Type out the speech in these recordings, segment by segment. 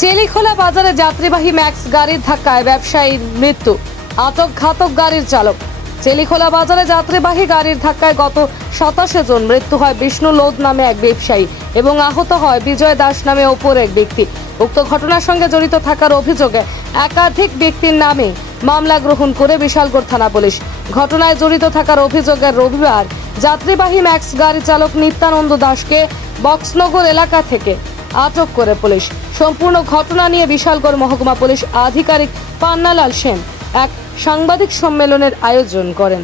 চেলিখোলা বাজারে যাত্রীবাহী ম্যাক্স গাড়ির ধাক্কায় ব্যবসায়ীর মৃত্যু, আটক ঘাতক গাড়ির চালক। চেলিখোলা বাজারে যাত্রীবাহী গাড়ির ধাক্কায় গত 27 জন মৃত্যু হয় বিষ্ণু লোধ নামে এক ব্যবসায়ী এবং আহত হয় বিজয় দাস নামে অপর এক ব্যক্তি। উক্ত ঘটনার সঙ্গে জড়িত থাকার অভিযোগে একাধিক ব্যক্তির নামে মামলা গ্রহণ করে বিশালগড় থানা পুলিশ। ঘটনায় জড়িত থাকার অভিযোগে রবিবার যাত্রীবাহী ম্যাক্স গাড়ি চালক নিত্যানন্দ দাসকে বক্সনগর এলাকা থেকে আটক করে পুলিশ। সম্পূর্ণ ঘটনা নিয়ে বিশালগড় মহকুমা পুলিশ আধিকারিক পান্নালাল সেন এক সাংবাদিক সম্মেলনের আয়োজন করেন।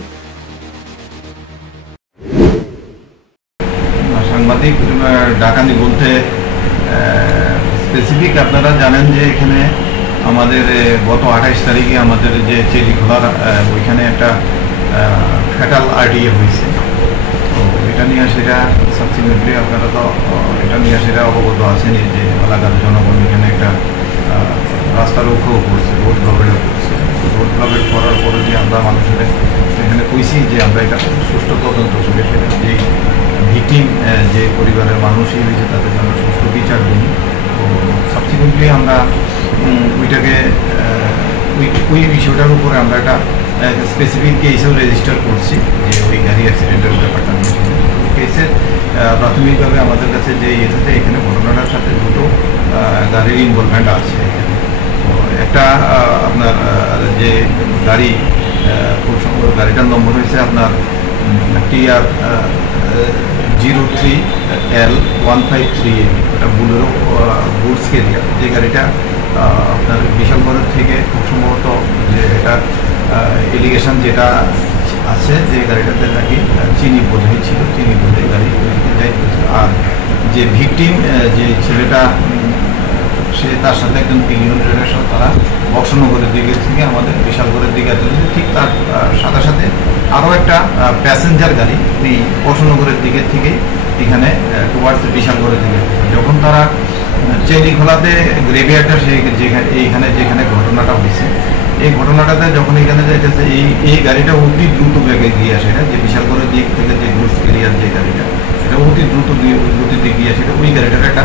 সাংবাদিক ডাকানি বলতে স্পেসিফিক আপনারা জানেন যে এখানে আমাদের গত 28 তারিখে আমাদের যে চেলিখোলার ওইখানে একটা ফ্যাটাল আরটিএ হয়েছে। তো এটা নিয়ে সেটা সাবসিকুয়েন্টলি আপনারা তো এটা নিয়ে সেটা অবগত আছেন যে এলাকার জনগণ এখানে একটা রাস্তা রোকও করছে, রোড ব্লকেটও করছে। রোড ব্লকেট করার পরে যে আমরা মানুষের এখানে কইছি যে আমরা এটা সুষ্ঠু তদন্ত করে সেটা যে ভিকটিম যে পরিবারের মানুষই হয়েছে তাদের জন্য সুষ্ঠু বিচার দিই। তো সাবসিকুয়েন্টলি আমরা ওইটাকে ওই বিষয়টার উপরে আমরা একটা স্পেসিফিক কেসেও রেজিস্টার করছি যে ওই গাড়ি অ্যাক্সিডেন্টের ব্যাপারটা নিয়ে। কেসের প্রাথমিকভাবে আমাদের কাছে যে এসেছে এখানে ঘটনাটার সাথে দুটো গাড়ির ইনভলভমেন্ট আছে এখানে। তো একটা আপনার যে গাড়ি খুব সম্ভব গাড়িটার নম্বর হয়েছে আপনার TR 03L153, এটা বুলেরো গুডস ক্যারিয়ার। যে গাড়িটা আপনার বিশালগড়ের থেকে খুব সম্ভবত যে এটার এলিগেশন যেটা আছে যে গাড়িটাতে নাকি চিনি বোঝাই ছিল, চিনি বোঝাই গাড়ি ওইদিকে যাইতেছিল। আর যে ভিকটিম যে ছেলেটা সে তার সাথে একজন পিলিয়নের সাথে তারা বক্সনগরের দিকে থেকে আমাদের বিশালগড়ের দিকে চলেছে। ঠিক তার সাথে সাথে আরও একটা প্যাসেঞ্জার গাড়ি এই বক্সনগরের দিকে থেকে এখানে টুয়ার্ডস বিশালগড়ের দিকে। যখন তারা চেলিখোলাতে গ্রেভিয়ারটা এইখানে যেখানে ঘটনাটা হয়েছে, এই ঘটনাটাতে যখন এখানে যাইতেছে এই গাড়িটা অতি দ্রুত বেগে গিয়ে আসে, যে বিশালগড়ের দিক থেকে যে গুডস ক্যারিয়ার যে গাড়িটা এটা অতি দ্রুত গতিতে গিয়ে আসে, ওই গাড়িটার একটা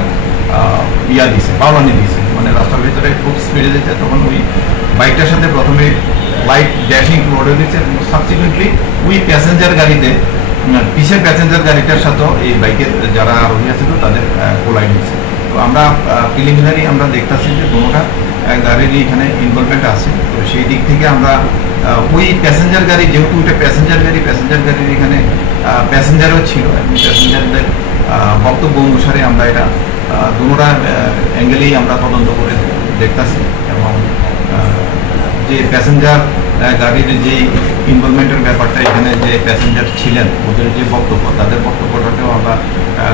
দিছে, পাওলানি দিছে, মানে রাস্তার ভিতরে খুব স্পিডে যেতে। তখন ওই বাইকটার সাথে প্রথমে লাইট ড্যাশিং রোডে দিচ্ছে, সাবসিকুয়েন্টলি ওই প্যাসেঞ্জার গাড়িতে পিছের প্যাসেঞ্জার গাড়িটার সাথেও এই বাইকের যারা আরোহী আছে তাদের কোলাইড হয়েছে। তো আমরা প্রিলিমিনারি আমরা দেখতেছি যে দুটোটা গাড়িরই এখানে ইনভলভমেন্ট আছে। তো সেই দিক থেকে আমরা ওই প্যাসেঞ্জার গাড়ি, যেহেতু ওইটা প্যাসেঞ্জার গাড়ির এখানে প্যাসেঞ্জারও ছিল, প্যাসেঞ্জারদের বক্তব্য অনুসারে আমরা এটা দুটোটা অ্যাঙ্গেলেই আমরা তদন্ত করে দেখতেছি। এবং যে প্যাসেঞ্জার গাড়ির যে ইনভলভমেন্টের ব্যাপারটা, এখানে যে প্যাসেঞ্জার ছিলেন ওদের যে বক্তব্য, তাদের বক্তব্যটাকেও আমরা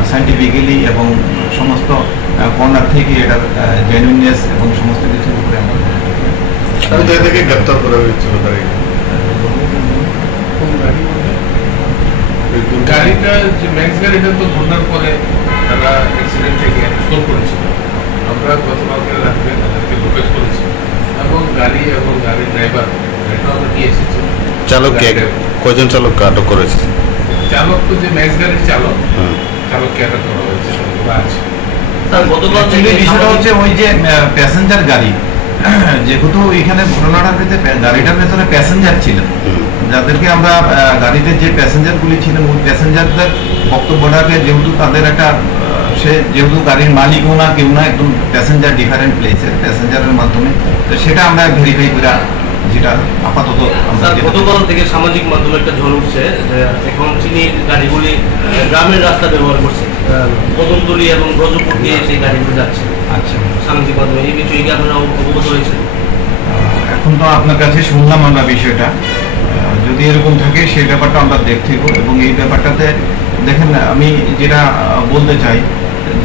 সায়েন্টিফিক্যালি এবং সমস্ত কর্নার থেকে এটার জেনুইননেস এবং সমস্ত কিছুর উপরে আমরা গ্রেপ্তার করা হয়েছিল। গাড়িটা যে ম্যাক্স গাড়িটা তো ঘটনার পরে তারা অ্যাক্সিডেন্ট থেকে স্টোর করেছিল। আমরা গতকালকে রাত্রে তাদেরকে লোকেট করেছি এবং গাড়ি এবং গাড়ির ড্রাইভার এটা আমরা নিয়ে এসেছি। চালককে কয়জন চালককে আটক করেছে? চালক তো যে ম্যাক্স গাড়ির চালককে আটক করা হয়েছে। বিষয়টা হচ্ছে ওই যে প্যাসেঞ্জার গাড়ি, যেহেতু এখানে ঘটনাটার ভিতরে গাড়িটার ভেতরে প্যাসেঞ্জার ছিলেন, যাদেরকে আমরা গাড়িতে যে প্যাসেঞ্জারগুলি ছিলেন ওই প্যাসেঞ্জারদের বক্তব্যটাকে যেহেতু তাদের একটা সে যেহেতু গাড়ির মালিকও না কেউ না, একদম প্যাসেঞ্জার ডিফারেন্ট প্লেসের প্যাসেঞ্জারের মাধ্যমে, তো সেটা আমরা ভেরিফাই করে যেটা আপাতত গতকাল থেকে সামাজিক মাধ্যমে একটা ঝড় উঠছে যে এখন চিনির গাড়িগুলি গ্রামের রাস্তা ব্যবহার করছে, কদমতলী এবং ব্রজপুর দিয়ে সেই গাড়িগুলো যাচ্ছে। আচ্ছা, সামাজিক মাধ্যমে এই বিষয়ে কি আপনারা অবগত হয়েছে? এখন তো আপনার কাছে শুনলাম আমরা বিষয়টা, যদি এরকম থাকে সেই ব্যাপারটা আমরা দেখতে এবং এই ব্যাপারটাতে দেখেন আমি যেটা বলতে চাই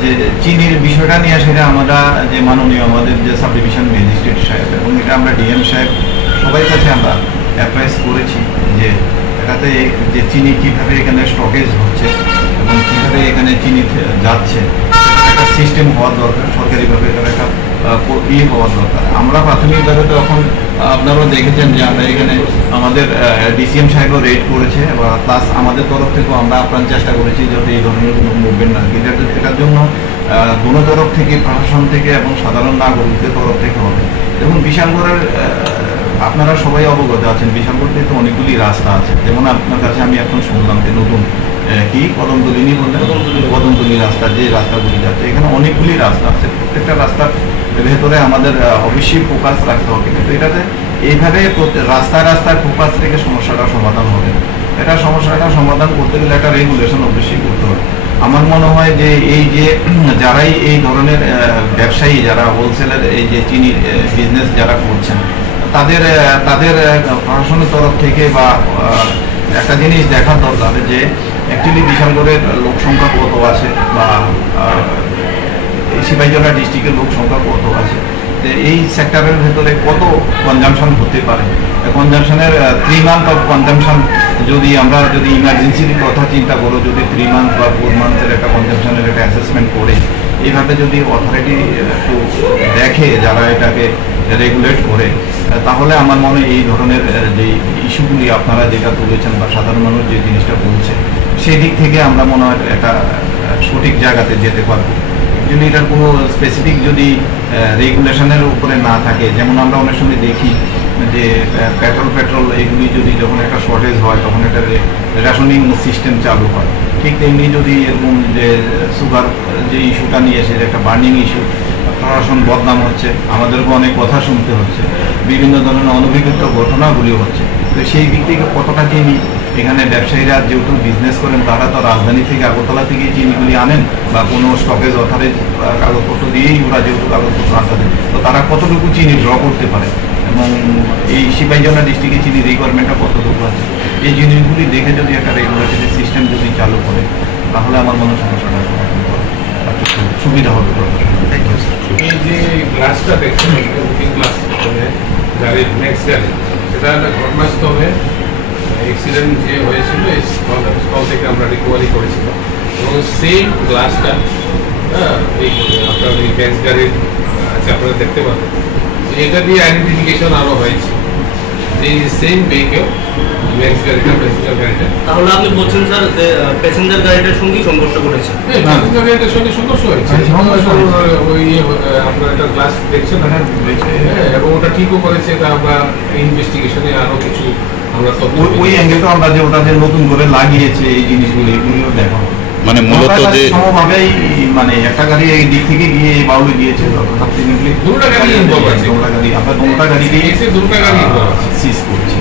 যে চিনির বিষয়টা নিয়ে সেটা আমরা যে মাননীয় আমাদের যে সাব ডিভিশন ম্যাজিস্ট্রেট সাহেব এবং এটা আমরা ডিএম সাহেব সবাই কাছে আমরা অ্যাপ্রাইজ করেছি যে এটাতে যে চিনি কীভাবে এখানে স্টকেজ হচ্ছে এবং কীভাবে এখানে চিনি যাচ্ছে একটা সিস্টেম হওয়া দরকার, সরকারিভাবে এটার একটা ইয়ে হওয়ার দরকার। আমরা প্রাথমিকভাবে তো এখন আপনারাও দেখেছেন যে আমরা এখানে আমাদের ডিসিএম সাহেবও রেড করেছে, প্লাস আমাদের তরফ থেকেও আমরা আপ্রাণ চেষ্টা করেছি যাতে এই ধরনের কোনো মুভমেন্ট না থাকে। এটার জন্য দোনো তরফ থেকে, প্রশাসন থেকে এবং সাধারণ নাগরিকদের তরফ থেকে হবে। দেখুন বিশালগড়ের আপনারা সবাই অবগত আছেন, বিশালগড়তে তো অনেকগুলি রাস্তা আছে। যেমন আপনার কাছে আমি এখন শুনলাম যে নতুন কি কদমতলি বললেন, কদমতলি রাস্তা, যে রাস্তাগুলি যাচ্ছে এখানে অনেকগুলি রাস্তা আছে। প্রত্যেকটা রাস্তার ভেতরে আমাদের অবশ্যই ফোকাস রাখতে হবে, কিন্তু এটাতে এইভাবে রাস্তায় ফোকাস থেকে সমস্যাটা সমাধান হবে। সমস্যাটা সমাধান করতে গেলে একটা রেগুলেশন অবশ্যই করতে হবে। আমার মনে হয় যে এই যে যারাই এই ধরনের ব্যবসায়ী, যারা হোলসেলের এই যে চিনির বিজনেস যারা করছেন, তাদের প্রশাসনের তরফ থেকে বা একটা জিনিস দেখার দরকার যে অ্যাকচুয়ালি বিশালগড়ের লোক সংখ্যা কত আছে বা সিপাহীজলা ডিস্ট্রিক্টের লোক সংখ্যা কত আছে, যে এই সেক্টরের ভেতরে কত কনজামশন হতে পারে। কনজামশনের 3 মান্থ অফ কনজামশন যদি ইমার্জেন্সির কথা চিন্তা করো, যদি 3 মান্থ বা 4 মান্থের একটা কনজামশনের একটা অ্যাসেসমেন্ট করে এইভাবে যদি অথরিটি একটু দেখে, যারা এটাকে রেগুলেট করে, তাহলে আমার মনে হয় এই ধরনের যে ইস্যুগুলি আপনারা যেটা তুলেছেন বা সাধারণ মানুষ যে জিনিসটা বলছে, সেই দিক থেকে আমরা মনে হয় একটা সঠিক জায়গাতে যেতে পারবো। যদি এটার কোনো স্পেসিফিক যদি রেগুলেশনের উপরে না থাকে, যেমন আমরা অনেক সময় দেখি যে পেট্রোল এগুলি যদি যখন একটা শর্টেজ হয় তখন একটা রেশনিং সিস্টেম চালু হয়। ঠিক তেমনি যদি এরকম যে সুগার যে ইস্যুটা নিয়ে এসে একটা বার্নিং ইস্যু, প্রশাসন বদনাম হচ্ছে, আমাদেরকে অনেক কথা শুনতে হচ্ছে, বিভিন্ন ধরনের অনভিজ্ঞত ঘটনাগুলি হচ্ছে। তো সেই দিক থেকে কতটা চিনি এখানে ব্যবসায়ীরা যেহেতু বিজনেস করেন, তারা তো রাজধানী থেকে আগরতলা থেকে চিনিগুলি আনেন বা কোনো স্টকেজ অথরিটি কাগজপত্র দিয়েই ওরা যেহেতু কাগজপত্র আনতে দেন, তো তারা কতটুকু চিনি ড্র করতে পারে এবং এই সিপাহীজলা ডিস্ট্রিক্টে চিনি রিকোয়ারমেন্টটা কতটুকু আছে, এই জিনিসগুলি দেখে যদি একটা রেগুলেটরি সিস্টেম যদি চালু করে, তাহলে আমার মনে সমস্যাটা সমাধান করা সুবিধা হবে। এই যে গ্লাসটা দেখছেন, বুকিং গ্লাস গাড়ির নেক্সট গাড়ি, সেটা একটা ঘটনাস্থলে অ্যাক্সিডেন্ট যে হয়েছিল এই স্থল থেকে আমরা রিকভারি করেছিলাম এবং সেম গ্লাসটা এই আপনার এই নেক্সট গাড়ির আছে, আপনারা দেখতে পাবেন যে এটা দিয়ে আইডেন্টিফিকেশন আরও হয়েছে যে সেম ভেহিকেল নেক্সট গাড়িটা, প্যাসেঞ্জার গাড়িটা। তাহলে আপনি বলছেন স্যার যে প্যাসেঞ্জার গাড়িটার সঙ্গে সংঘর্ষ ঘটেছে? প্যাসেঞ্জার গাড়িটার সঙ্গে সংঘর্ষ হয়েছে। ওই আপনার একটা গ্লাস দেখছেন এবং ওটা ঠিকও করেছে, এটা আমরা ইনভেস্টিগেশনে আরো কিছু আমরা ওই অ্যাঙ্গেলটা আমরা যে ওটা যে নতুন করে লাগিয়েছে এই জিনিসগুলো এগুলিও দেখা হবে। মানে মূলত যে সমভাবেই মানে একটা গাড়ি এই দিক থেকে গিয়ে এই বাউলে গিয়েছে, দুটো গাড়ি ইনভলভ আছে, দুটো গাড়ি আমরা দুটো গাড়ি সিজ করছি।